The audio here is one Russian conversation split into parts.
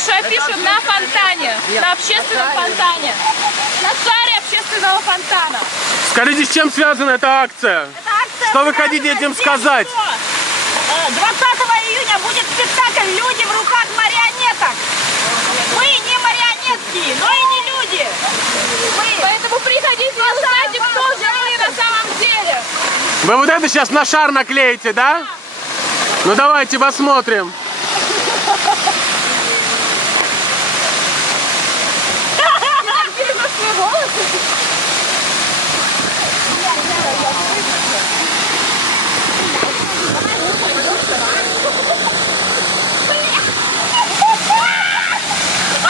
что я пишу на фонтане, на общественном фонтане, на шаре общественного фонтана. Скажите, с чем связана эта акция? Эта акция Что вы связана хотите этим с тем, сказать? что, 20 июня будет спектакль «Люди в руках марионеток». Мы не марионетки, но и не люди. Поэтому приходите и узнайте, кто же мы на самом деле. Вы вот это сейчас на шар наклеите, да? Ну давайте посмотрим.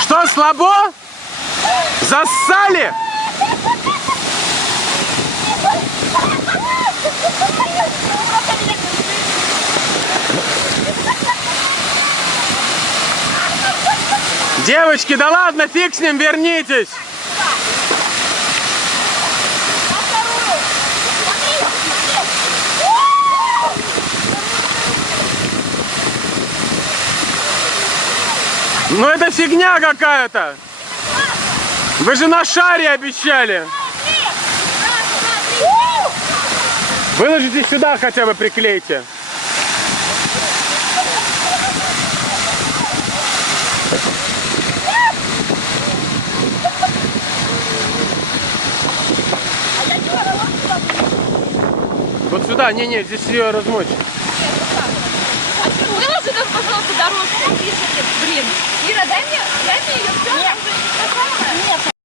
Что, слабо? Зассали? Девочки, да ладно, фиг с ним, вернитесь. Ну это фигня какая-то. Вы же на шаре обещали. Выложите сюда, хотя бы приклейте. Вот сюда, не, здесь ее размочь. Выложи нам, пожалуйста, дорожку. Блин, Ира, дай мне ее.